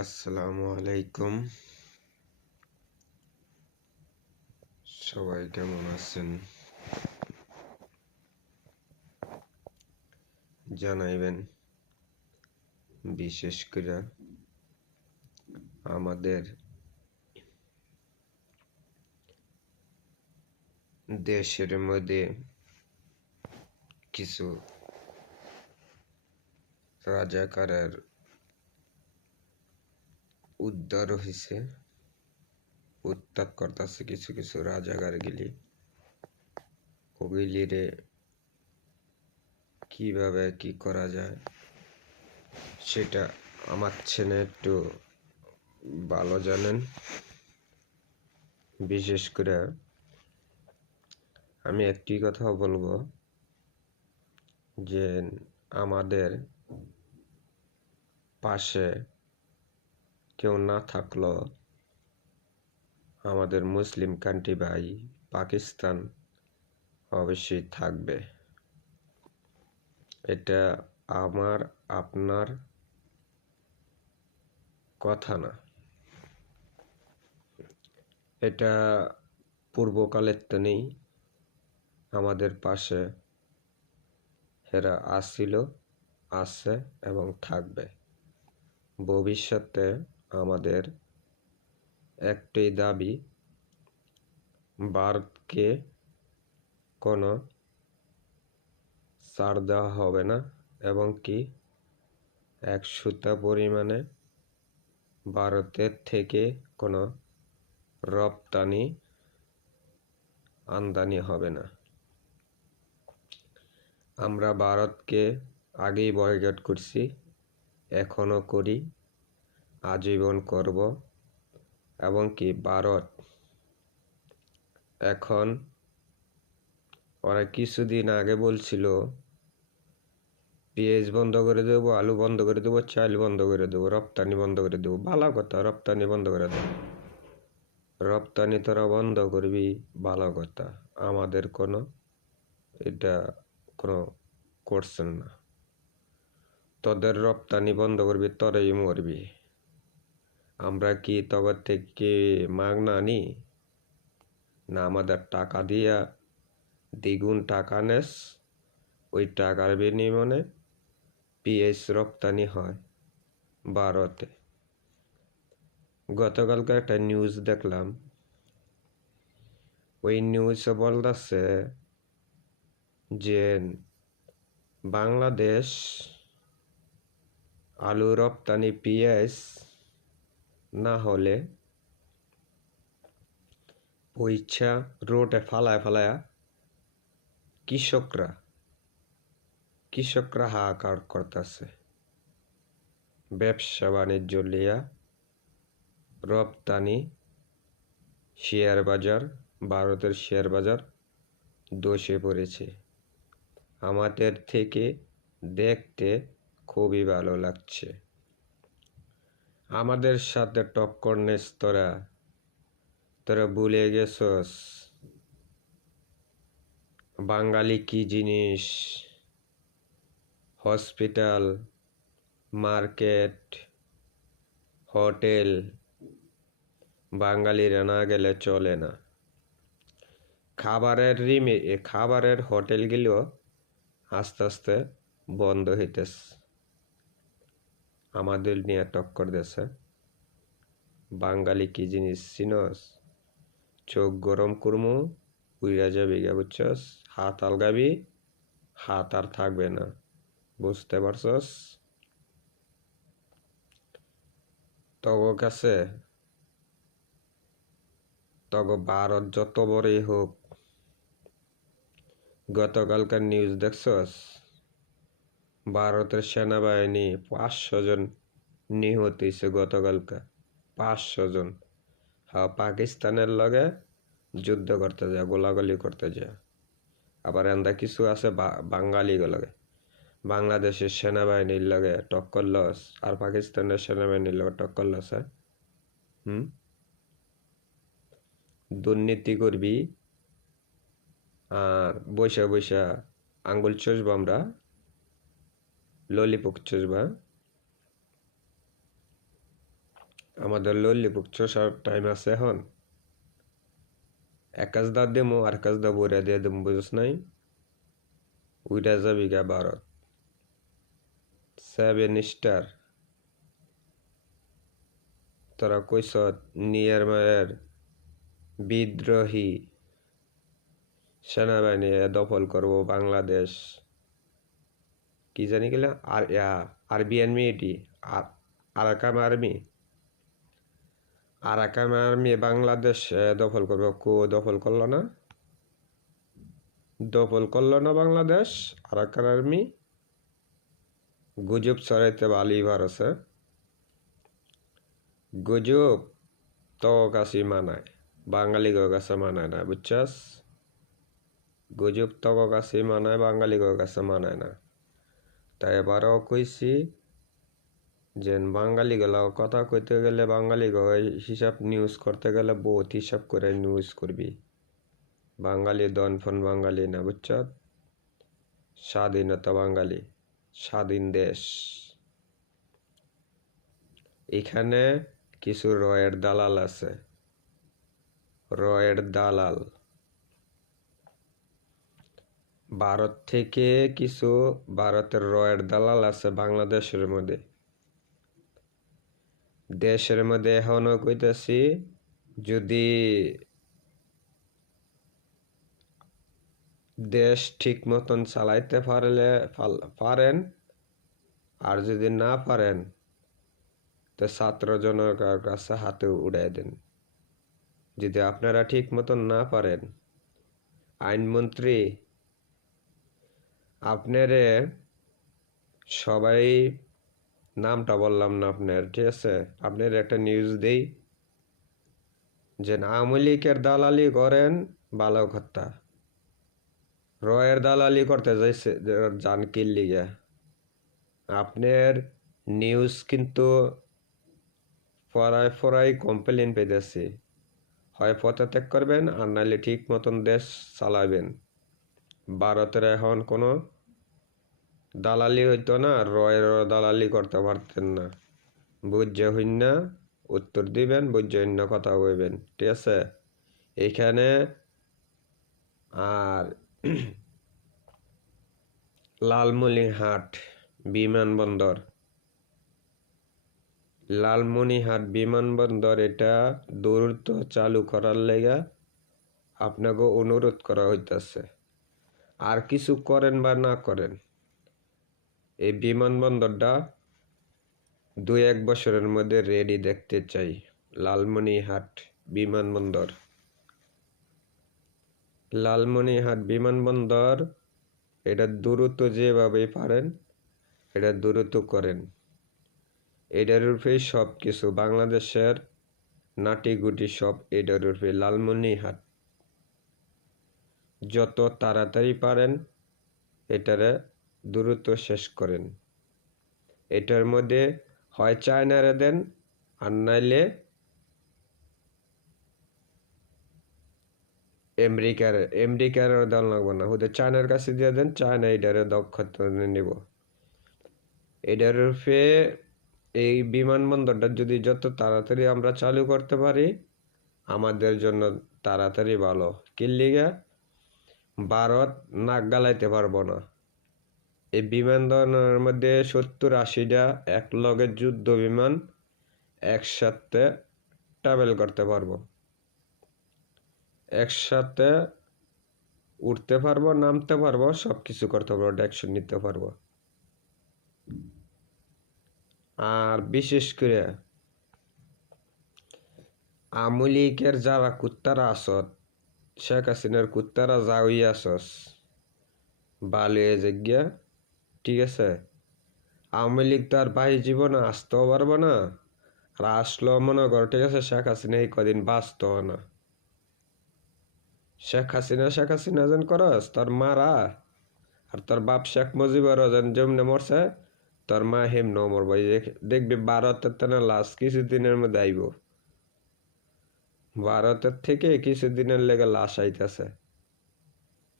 আসসালামু আলাইকুম। সবাই কেমন আছেন জানাইবেন। বিশেষ করে আমাদের দেশের মধ্যে কিছু রাজাকারের উদ্ধার হয়েছে, উত্তাপ করতেছে কিছু কিছু রাজাকার গিলি ওগুলিরে কিভাবে কি করা যায় সেটা আমার ছেলে একটু ভালো জানেন। বিশেষ করে আমি একটি কথা বলবো যে আমাদের পাশে কেউ না থাকলেও আমাদের মুসলিম কান্ট্রি ভাই পাকিস্তান অবশ্যই থাকবে। এটা আমার আপনার কথা না, এটা পূর্বকালের তো নেই, আমাদের পাশে এরা আসছিল, আছে এবং থাকবে। ভবিষ্যতে আমাদের একটাই দাবি, ভারতকে কোনো ছাড় দেওয়া হবে না এবং কি এক সুতা পরিমাণে ভারতের থেকে কোনো রপ্তানি আমদানি হবে না। আমরা ভারতকে আগেই বয়কট করছি, এখনও করি, আজীবন করব। এবং কি ভারত এখন ওরা কিছুদিন আগে বলছিল পেঁয়াজ বন্ধ করে দেবো, আলু বন্ধ করে দেবো, চাল বন্ধ করে দেবো, রপ্তানি বন্ধ করে দেবো। ভালো কথা, রপ্তানি বন্ধ করে দেবো। রপ্তানি তোরা বন্ধ করবি, ভালো কথা। আমাদের কোনো এটা কোনো করছেন না। তোদের রপ্তানি বন্ধ করবি, তোরাই মরবি। আমরা কি তবে থেকে মাগনা আনি না? আমাদের টাকা দিয়া দ্বিগুণ টাকা নেস, ওই টাকার বিনিময়ে পেঁয়াজ রপ্তানি হয় ভারতে। গতকালকে একটা নিউজ দেখলাম, ওই নিউজে বলতেছে যে বাংলাদেশ আলু রপ্তানি পেঁয়াজ না হলে পয়সা রোডে ফালায় ফালায়া কৃষকরা হাহাকার করতেছে। ব্যবসা বাণিজ্য লিয়া রপ্তানি শেয়ার বাজার, ভারতের শেয়ার বাজার দোষে পড়েছে। আমাদের থেকে দেখতে খুবই ভালো লাগছে। আমাদের সাথে টক্কর নেস তোরা ভুলে গেছস বাঙালি কি জিনিস। হসপিটাল, মার্কেট, হোটেল বাঙালিরা না গেলে চলে না। খাবারের হোটেলগুলো আস্তে আস্তে বন্ধ হইতেছে, আমাদের নিয়ে টক্কর দেশে। বাঙালি কি জিনিস চিনস? চোখ গরম করমু, উইরা যাবি গা, বুঝছস? হাত আলগাবি, হাত আর থাকবে না। বুঝতে পারছস? তগ কাছে তগ ভারত যত বড়ই হোক, গতকালকার নিউজ দেখছস? ভারতের সেনাবাহিনী 500 জন নিহত হয়েছে গতকালকা। 500 জন। হ্যাঁ, পাকিস্তানের লগে যুদ্ধ করতে যায়, গোলাগুলি করতে যায়। আবার এন্দা কিছু আছে বাঙালি লগে, বাংলাদেশের সেনাবাহিনীর লগে টক্কর লস আর পাকিস্তানের সেনাবাহিনীর লগে টক্কর লস। দুর্নীতি করবি আর বৈশা বৈশা আঙ্গুল চষবো আমরা, ললিপপ চষবা। আমাদের লল্লিপুপ চষার টাইম আছে এখন। এক কাজ দা দেবো আর কাজ দা বইরা দিয়ে দেবো, বুঝছ নাই? উইরা যাবি গা ভারত। 7 স্টার তোরা কইস নিয়ার মায়ের বিদ্রোহী সেনাবাহিনী দখল করবো বাংলাদেশ, কি জানি গেলে Arabian military, Arakan army, Arakan army Bangladesh দখল করবো। দখল করলো না? দখল করলো না বাংলাদেশ আরাকান আর্মি? গুজব ছড়াইতে ভালোই পারছে। গুজব তো কাছে মানায়, বাঙালি কাছে মানায় না, বুঝছাস? গুজব তো কাছে মানায়, বাঙালি কাছে মানায় না। তাই এবারও কইছি যে বাঙালি গুলা কথা কইতে গেলে, বাঙালি হিসাব নিউজ করতে গেলে বহুত হিসাব করে নিউজ করবি। বাঙালি দনফন বাঙালি না, বুঝছ? স্বাধীনতা বাঙালি, স্বাধীন দেশ। এখানে কিছু রয়ের দালাল আছে, রয়ের দালাল। ভারত থেকে কিছু ভারতের রয়ের দালাল আছে বাংলাদেশের মধ্যে। দেশের মধ্যে এখনো কইতাছি, যদি দেশ ঠিক মতন চালাইতে পারেন, আর যদি না পারেন তো ছাত্র জনতার কাছে হাতে উড়াই দেন। যদি আপনারা ঠিক মতন না পারেন, আইনমন্ত্রী আপনারে, সবাই নামটা বললাম না আপনার, ঠিক আছে? আপনার একটা নিউজ দেই যে আওয়ামী লীগের দালালি করেন, ভালো কথা। রয়ের দালালি করতে যাইছে যান কি লিগে? আপনার নিউজ কিন্তু ফরাই কমপ্লেন পেতেছি। হয় পদত্যাগ করবেন, আর নাহলে ঠিক মতন দেশ চালাবেন। ভারতের এখন কোনো দালালি হইতো না, রয়ের দালালি করতে পারতেন না। বুঝে হইন না উত্তর দিবেন, বুঝে হইন না কথা কইবেন, ঠিক আছে? এখানে আর লালমনিরহাট বিমানবন্দর, লালমনিরহাট বিমানবন্দর এটা দ্রুত চালু করার লেগা আপনাকে অনুরোধ করা হইতাছে। আর কিছু করেন বা না করেন, এই বিমানবন্দরটা 2-1 বছরের মধ্যে রেডি দেখতে চাই। লালমনিরহাট বিমানবন্দর, লালমনিরহাট বিমানবন্দর এটা দ্রুত যেভাবে পারেন এটা দ্রুত করেন। এটার উপরে সব কিছু বাংলাদেশের নাটিগুটি সব এটার উপরে। লালমনিরহাট যত তাড়াতাড়ি পারেন এটারে দ্রুত শেষ করেন। এটার মধ্যে হয় চায়নারে দেন, আর নাইলে আমেরিকার দেওয়া লাগবে না, ওদের চায়নার কাছে দিয়ে দেন, চায়না এটারে দক্ষতা নেব। এটার উপরে এই বিমানবন্দরটা যদি যত তাড়াতাড়ি আমরা চালু করতে পারি আমাদের জন্য তাড়াতাড়ি ভালো। কি লিগা? ভারত নাক গালাইতে পারবো না। এই বিমানবন্দরের মধ্যে 70-80টা এক লগে যুদ্ধ বিমান একসাথে ট্রাভেল করতে পারবো, একসাথে উঠতে পারবো, নামতে পারবো, সব কিছু করতে পারবো, অ্যাকশন নিতে পারবো। আর বিশেষ করে আওয়ামী লীগের যারা কুত্তারা আসত, শেখ হাসিনার কুত্তারা যাওই আসস বালিয়ে জিজ্ঞা, ঠিক আছে? আওয়ামী লীগ তো আর বাহি জীবনে আসতেও পারবো না, আর আসলেও মনে কর, ঠিক আছে, শেখ হাসিনা এই কদিন বাঁচতেও না। শেখ হাসিনা যেন করস তোর মারা, আর তোর বাপ শেখ মুজিবুর যেমনে মরছে তোর মা হেমন মরবো। দেখবি ভারতের তেনা লাশ কিছুদিনের মধ্যে আইব, ভারতের থেকে কিছুদিনের লেগে লাশ আইতেছে।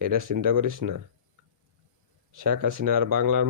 এটা চিন্তা করিস না। শেখ হাসিনা আর বাংলার